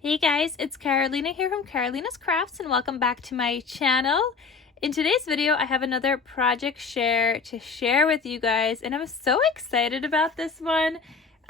Hey guys, it's Carolina here from KarolinasKrafts and welcome back to my channel. In today's video, I have another project share to share with you guys, and I'm so excited about this one,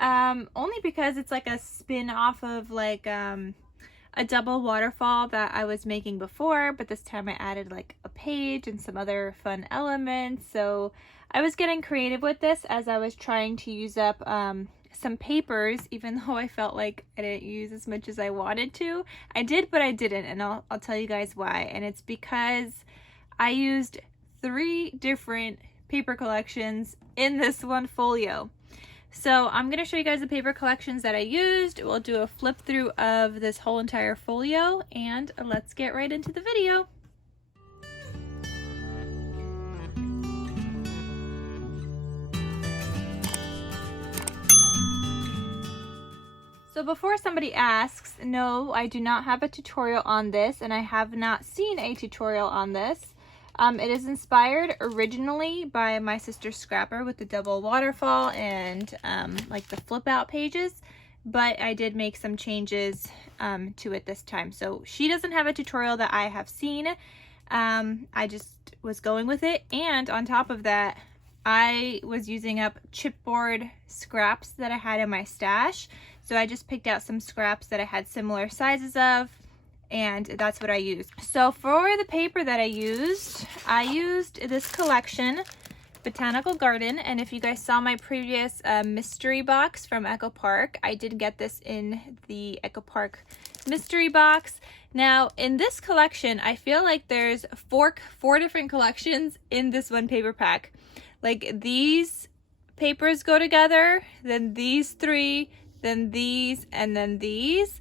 only because it's like a spin-off of like a double waterfall that I was making before, but this time I added like a page and some other fun elements. So I was getting creative with this as I was trying to use up some papers, even though I felt like I didn't use as much as I wanted to. I did, but I didn't, and I'll tell you guys why. And it's because I used 3 different paper collections in this one folio. So I'm going to show you guys the paper collections that I used. We'll do a flip through of this whole entire folio, and let's get right into the video. So before somebody asks, no, I do not have a tutorial on this, and I have not seen a tutorial on this. It is inspired originally by my sister Scrapper with the double waterfall and like the flip out pages, but I did make some changes to it this time. So she doesn't have a tutorial that I have seen. I just was going with it, and on top of that, I was using up chipboard scraps that I had in my stash. So I just picked out some scraps that I had similar sizes of, and that's what I used. So for the paper that I used this collection, Botanical Garden, and if you guys saw my previous mystery box from Echo Park, I did get this in the Echo Park mystery box. Now in this collection, I feel like there's four different collections in this one paper pack. Like these papers go together, then these 3, then these, and then these,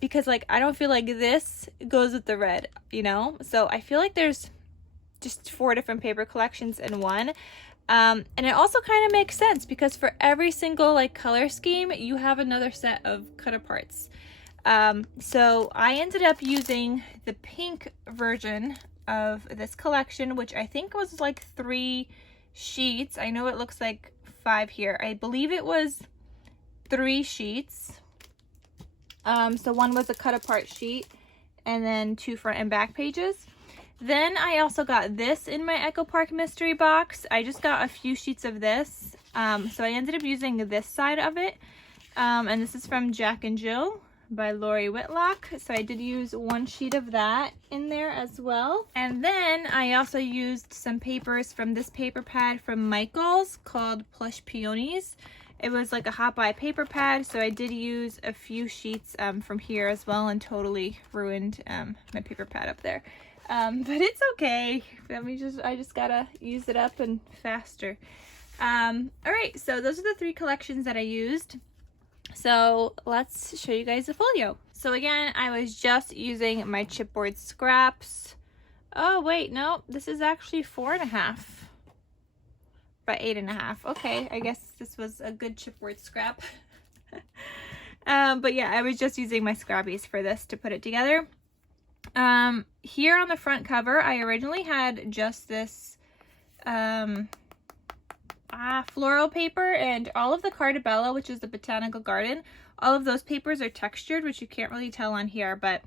because like I don't feel like this goes with the red, you know. So I feel like there's just 4 different paper collections in one, and it also kind of makes sense because for every single like color scheme you have another set of cut aparts. So I ended up using the pink version of this collection, which I think was like 3 sheets. I know it looks like 5 here. I believe it was 3 sheets. So one was a cut apart sheet and then 2 front and back pages. Then I also got this in my Echo Park mystery box. I just got a few sheets of this. So I ended up using this side of it. And this is from Jack and Jill by Lori Whitlock. So I did use 1 sheet of that in there as well. And then I also used some papers from this paper pad from Michael's called Plush Peonies. It was like a hot buy paper pad, so I did use a few sheets from here as well and totally ruined my paper pad up there. But it's okay. I just gotta use it up and faster. Alright, so those are the 3 collections that I used. So let's show you guys the folio. So again, I was just using my chipboard scraps. Oh wait, no, this is actually 4.5 by 8.5. Okay, I guess this was a good chipboard scrap. But yeah, I was just using my scrappies for this to put it together. Here on the front cover, I originally had just this floral paper, and all of the Cartabella, which is the Botanical Garden, all of those papers are textured, which you can't really tell on here, but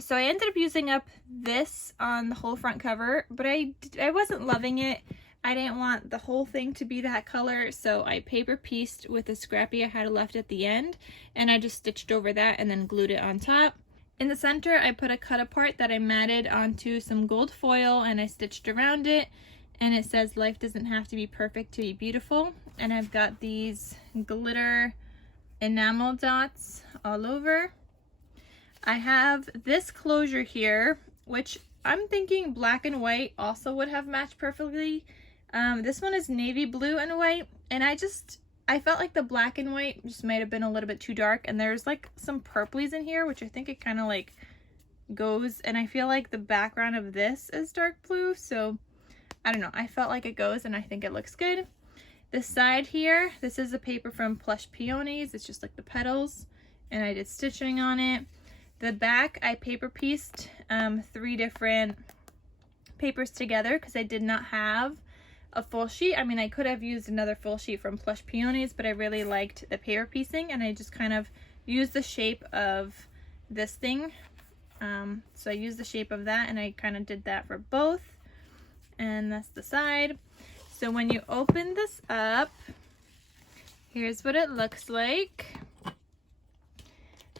so I ended up using up this on the whole front cover, but I wasn't loving it. I didn't want the whole thing to be that color, so I paper pieced with a scrappy I had left at the end, and I just stitched over that and then glued it on top. In the center, I put a cut apart that I matted onto some gold foil, and I stitched around it, and it says life doesn't have to be perfect to be beautiful. And I've got these glitter enamel dots all over. I have this closure here, which I'm thinking black and white also would have matched perfectly. This one is navy blue and white, and I felt like the black and white just might have been a little bit too dark, and there's like some purplies in here, which I think it kind of like goes, and I feel like the background of this is dark blue, so I don't know, I felt like it goes and I think it looks good. This side here, this is a paper from Plush Peonies. It's just like the petals, and I did stitching on it. The back, I paper pieced 3 different papers together because I did not have a full sheet. I mean, I could have used another full sheet from Plush Peonies, but I really liked the paper piecing, and I just kind of use the shape of this thing. So I used the shape of that, and I kind of did that for both. And that's the side. So when you open this up, here's what it looks like.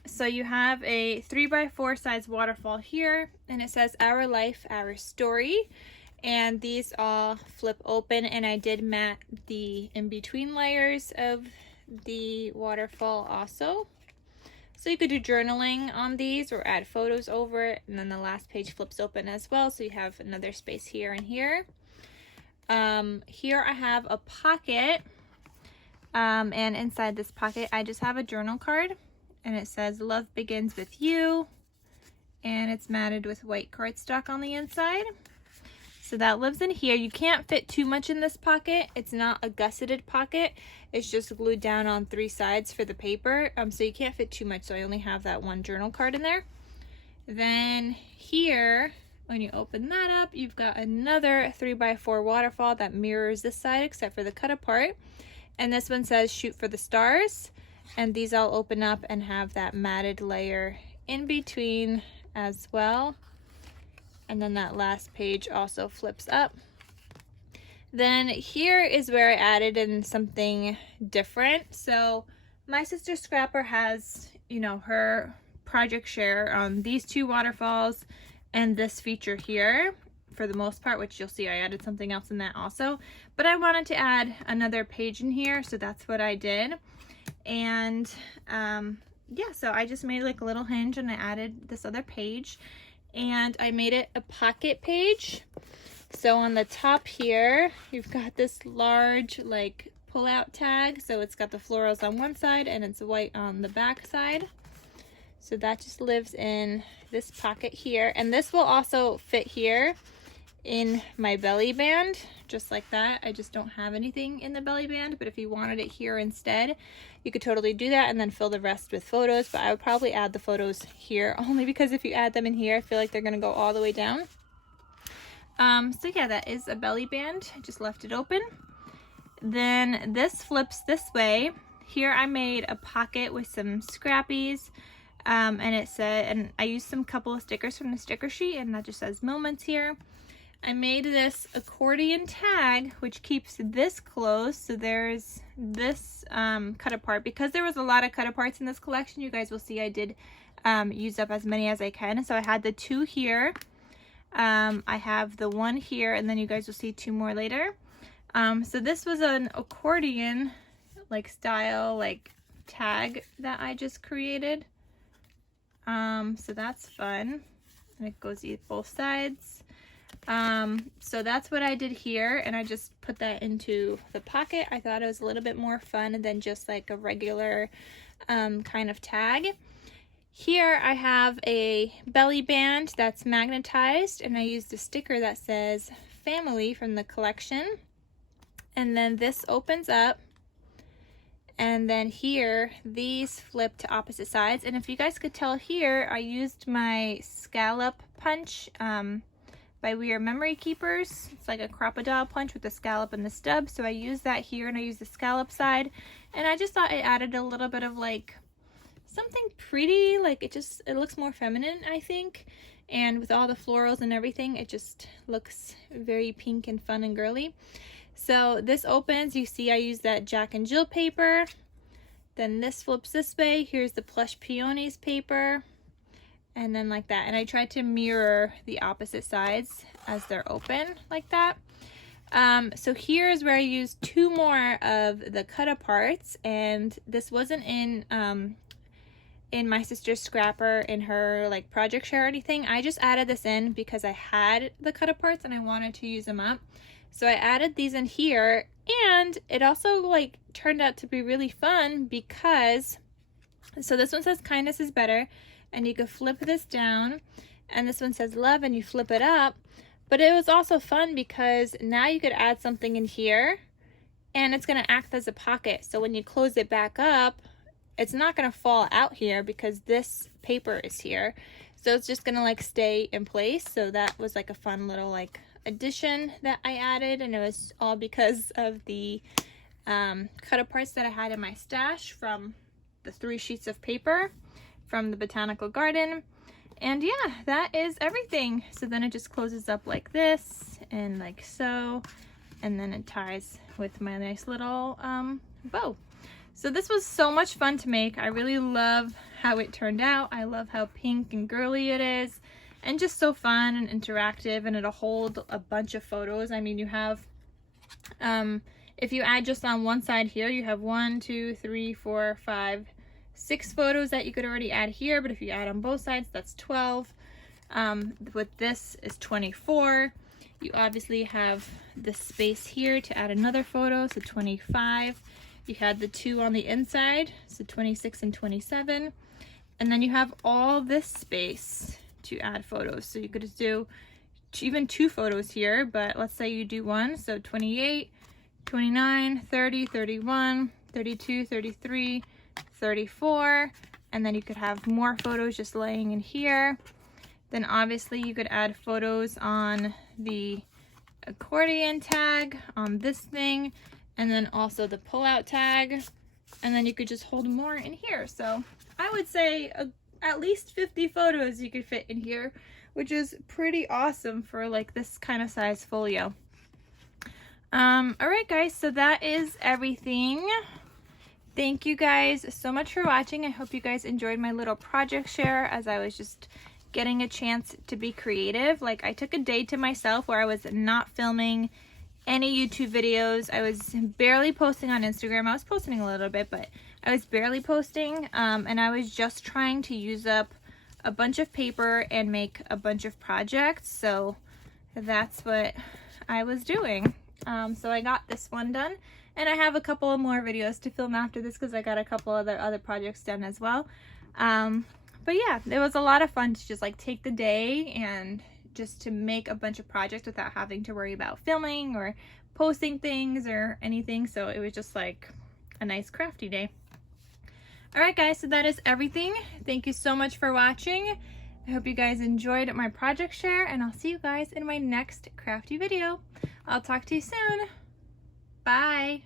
So you have a 3x4 size waterfall here, and it says Our Life, Our Story. And these all flip open, and I did mat the in-between layers of the waterfall also. So you could do journaling on these or add photos over it, and then the last page flips open as well, so you have another space here and here. Here I have a pocket, and inside this pocket I just have a journal card, and it says Love Begins With You, and it's matted with white cardstock on the inside. So that lives in here. You can't fit too much in this pocket. It's not a gusseted pocket. It's just glued down on 3 sides for the paper. So you can't fit too much. So I only have that one journal card in there. Then here, when you open that up, you've got another 3x4 waterfall that mirrors this side except for the cut apart. And this one says Shoot for the Stars. And these all open up and have that matted layer in between as well. And then that last page also flips up. Then here is where I added in something different. So my sister Scrapper has, you know, her project share on these 2 waterfalls and this feature here for the most part, which you'll see I added something else in that also. But I wanted to add another page in here, so that's what I did. And yeah, so I just made like a little hinge and I added this other page. And I made it a pocket page. So on the top here, you've got this large like pull-out tag. So it's got the florals on one side and it's white on the back side. So that just lives in this pocket here. And this will also fit here in my belly band, just like that. I just don't have anything in the belly band, but if you wanted it here instead, you could totally do that and then fill the rest with photos. But I would probably add the photos here, only because if you add them in here, I feel like they're gonna go all the way down. So yeah, that is a belly band. I just left it open. Then this flips this way. Here I made a pocket with some scrappies, and it said, and I used some couple of stickers from the sticker sheet, and that just says Moments here. I made this accordion tag, which keeps this closed. So there's this cut apart. Because there was a lot of cut aparts in this collection, you guys will see I did use up as many as I can. So I had the 2 here. I have the 1 here, and then you guys will see 2 more later. So this was an accordion like style like tag that I just created. So that's fun. And it goes both sides. So that's what I did here, and I just put that into the pocket. I thought it was a little bit more fun than just like a regular kind of tag. Here I have a belly band that's magnetized, and I used a sticker that says Family from the collection. And then this opens up, and then here these flip to opposite sides. And if you guys could tell here, I used my scallop punch by We Are Memory Keepers. It's like a crocodile punch with the scallop and the stub. So I used that here, and I used the scallop side. And I just thought it added a little bit of like something pretty, like it looks more feminine, I think. And with all the florals and everything, it just looks very pink and fun and girly. So this opens, you see I used that Jack and Jill paper. Then this flips this way. Here's the plush peonies paper. And then like that. And I tried to mirror the opposite sides as they're open like that. So here's where I used 2 more of the cut aparts, and this wasn't in my sister's Scrapper in her like project share or anything. I just added this in because I had the cut aparts and I wanted to use them up. So I added these in here, and it also like turned out to be really fun because, so this one says Kindness is Better, and you could flip this down, and this one says Love, and you flip it up. But it was also fun because now you could add something in here, and it's going to act as a pocket. So when you close it back up, it's not going to fall out here because this paper is here. So it's just going to like stay in place. So that was like a fun little like addition that I added, and it was all because of the cut aparts that I had in my stash from the 3 sheets of paper from the Botanical Garden. And yeah, that is everything. So then it just closes up like this and like so, and then it ties with my nice little bow. So this was so much fun to make. I really love how it turned out. I love how pink and girly it is, and just so fun and interactive, and it'll hold a bunch of photos. I mean, you have, if you add just on one side here, you have 1, 2, 3, 4, 5, 6 photos that you could already add here, but if you add on both sides, that's 12. With this is 24. You obviously have the space here to add another photo, so 25. You had the 2 on the inside, so 26 and 27. And then you have all this space to add photos. So you could just do even 2 photos here, but let's say you do 1, so 28, 29, 30, 31, 32, 33, 34, and then you could have more photos just laying in here. Then obviously you could add photos on the accordion tag on this thing, and then also the pull-out tag, and then you could just hold more in here. So I would say at least 50 photos you could fit in here, which is pretty awesome for like this kind of size folio. Alright guys, so that is everything. Thank you guys so much for watching. I hope you guys enjoyed my little project share as I was just getting a chance to be creative. Like, I took a day to myself where I was not filming any YouTube videos. I was barely posting on Instagram. I was posting a little bit, but I was barely posting, and I was just trying to use up a bunch of paper and make a bunch of projects. So that's what I was doing. So I got this one done, and I have a couple of more videos to film after this because I got a couple other projects done as well. But yeah, it was a lot of fun to just like take the day and just to make a bunch of projects without having to worry about filming or posting things or anything. So it was just like a nice crafty day. Alright guys, so that is everything. Thank you so much for watching. I hope you guys enjoyed my project share, and I'll see you guys in my next crafty video. I'll talk to you soon. Bye.